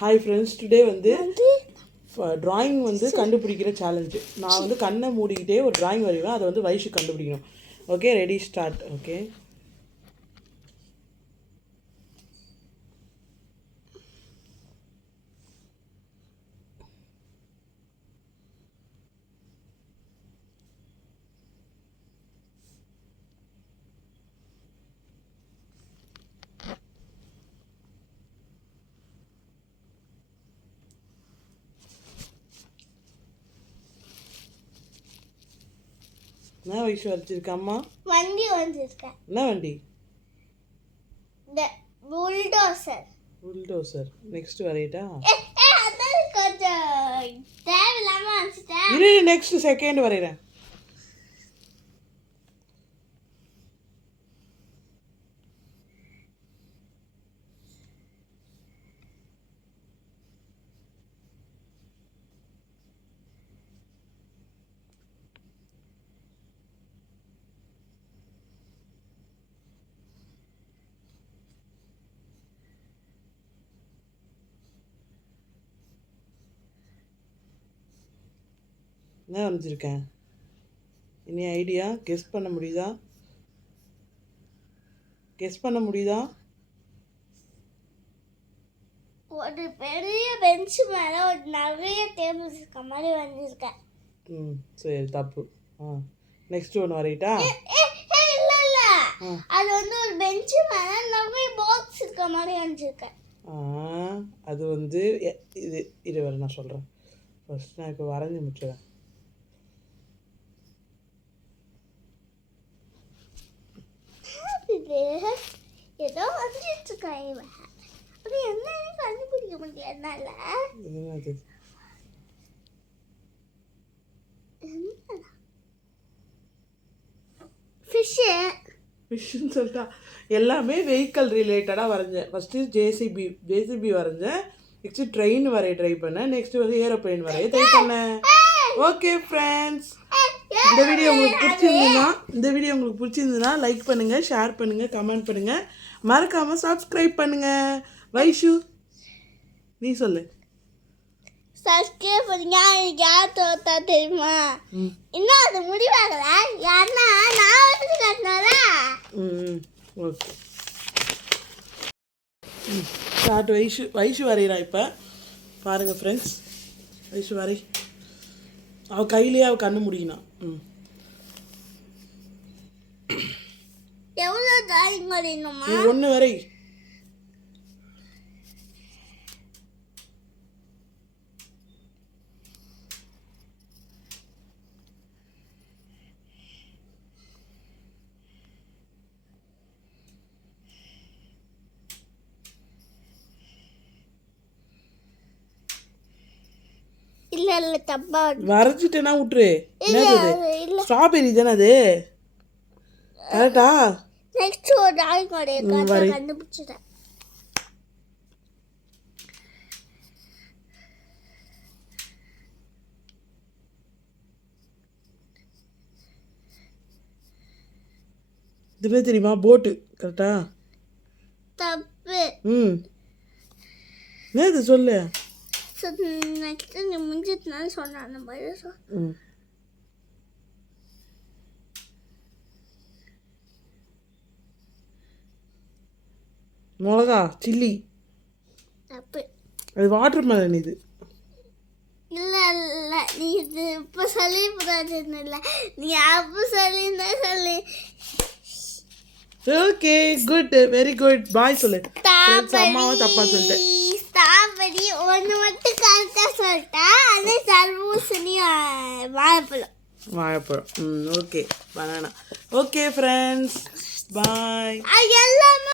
Hi friends, today வந்து drawing வந்து கண்டுபிடிக்கிற சேலஞ்சு. நான் வந்து கண்ணை மூடிக்கிட்டே ஒரு ட்ராயிங் வரைவேன், அதை வந்து வயசு கண்டுபிடிக்கணும். Okay, ready, start. ஓகே, என்ன வயசு வரைச்சிருக்கம்மா? வண்டி வந்திருக்கேன். என்ன வண்டி? புல்டோசர். புல்டோசர். நெக்ஸ்ட் வரையிட்டா? அதான் கொஞ்சம் தேவையில்லாம வச்சுட்டேன். இரு, நெக்ஸ்ட் செகண்ட் வரைகிறேன். என்ன வரைஞ்சிருக்கேன்? இனி ஐடியா கெஸ் பண்ண முடியுதா? கெஸ் பண்ண முடியுதா? ஒரு பெரிய பெஞ்ச் மேல ஒரு நிறைய டேபிள்ஸ் இருக்க மாதிரி வந்திருக்கேன். சரி, தப்பு. நெக்ஸ்ட் ஒன்று வரையிட்டா? இல்ல இல்ல, அது வந்து ஒரு பெஞ்ச் மேல நிறைய பாக்ஸ் இருக்க மாதிரி வந்திருக்கேன். அது வந்து இது வரை நான் சொல்கிறேன். ஃபர்ஸ்ட் நான் இப்போ வரைஞ்சி முடிச்சுறேன். ஏதோ வந்துட்டு இருக்காங்க, அது என்னன்னு கண்டுபிடிக்க முடியாதுனால. ஃபிஷ்ஷுன்னு சொல்லிட்டா? எல்லாமே வெஹிக்கல் ரிலேட்டடாக வரைஞ்சேன். ஃபஸ்ட்டு ஜேசிபி வரைஞ்சேன். நெக்ஸ்ட்டு ட்ரெயின் வரைய ட்ரை பண்ணேன். நெக்ஸ்ட்டு வந்து ஏரோப்ளேன் வரைய ட்ரை பண்ணேன். ஓகே ஃப்ரெண்ட்ஸ், இந்த வீடியோ உங்களுக்கு பிடிச்சிருந்ததுன்னா லைக் பண்ணுங்கள், ஷேர் பண்ணுங்கள், கமெண்ட் பண்ணுங்கள், மறக்காமல் சப்ஸ்கிரைப் பண்ணுங்கள். வைஷு, நீ சொல்லு. சப்ஸ்கிரைப் பண்ணுங்க. யார் தோத்தா தெரியுமா? இன்னும் அது முடிவாகல. யாருன்னா நான் வந்து காட்டினால. Okay, start. வைஷு வரைகிறா. இப்போ பாருங்கள் ஃப்ரெண்ட்ஸ், வைஷு வரை. அவள் கையிலேயே அவள் கண்ணு முடிக்கணும். எவ்வளோ டிராயிங் வரையணுமா? ஒன்று வரை. இல்ல இல்ல, தப்பா வரைஞ்சிட்டேனா விட்டுரு. என்னது? ஸ்ட்ராபெரி தானே அது? கரெக்டா? நெக்ஸ்ட் ஒரு டிராயிங் வரைய கண்டுபிடிச்சிட்டேன். இதுவே தெரியுமா? போட்டு. கரெக்டா? தப்பு. என்னது சொல்லு. நெக்ஸ்ட் நீ முடிஞ்சதுனால சொன்ன அந்த மாதிரி சொல். மிளகா, சில்லி. தப்பு. அது வாட்டர் மெலன். இது இல்ல இல்ல, நீ இது இப்ப சொல்லக்கூடாதுன்னு இல்லை, நீ அப்போ சொல்லியிருந்தா சொல்லு. Okay, good, very good. Bye சொல்லு. அம்மாவை தப்பா சொல்லிட்டேன். ஸ்ட்ராபெரி ஒன்று மட்டும் கரெக்டாக சொல்லிட்டேன். அது தர்பூசணி, வாழைப்பழம். Okay, banana. ஓகே ஃப்ரெண்ட்ஸ், பாய். எல்லாமே